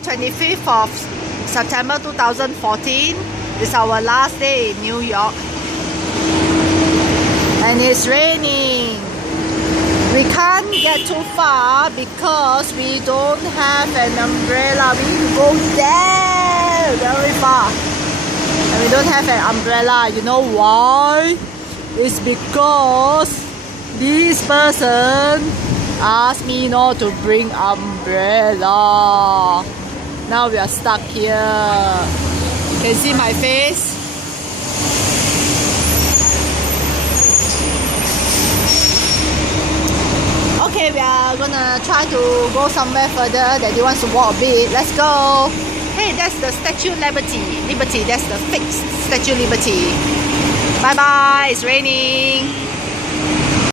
25th of September 2014 is our last day in New York, and it's raining. We can't get too far because we don't have an umbrella. We need to go there very far, and we don't have an umbrella. You know why? It's because this person asked me not to bring umbrella. Now we are stuck here. Can see my face? Okay, we are gonna try to go somewhere further. Daddy wants to walk a bit. Let's go. Hey, that's the Statue Liberty. That's the fixed Statue Liberty. Bye bye. It's raining.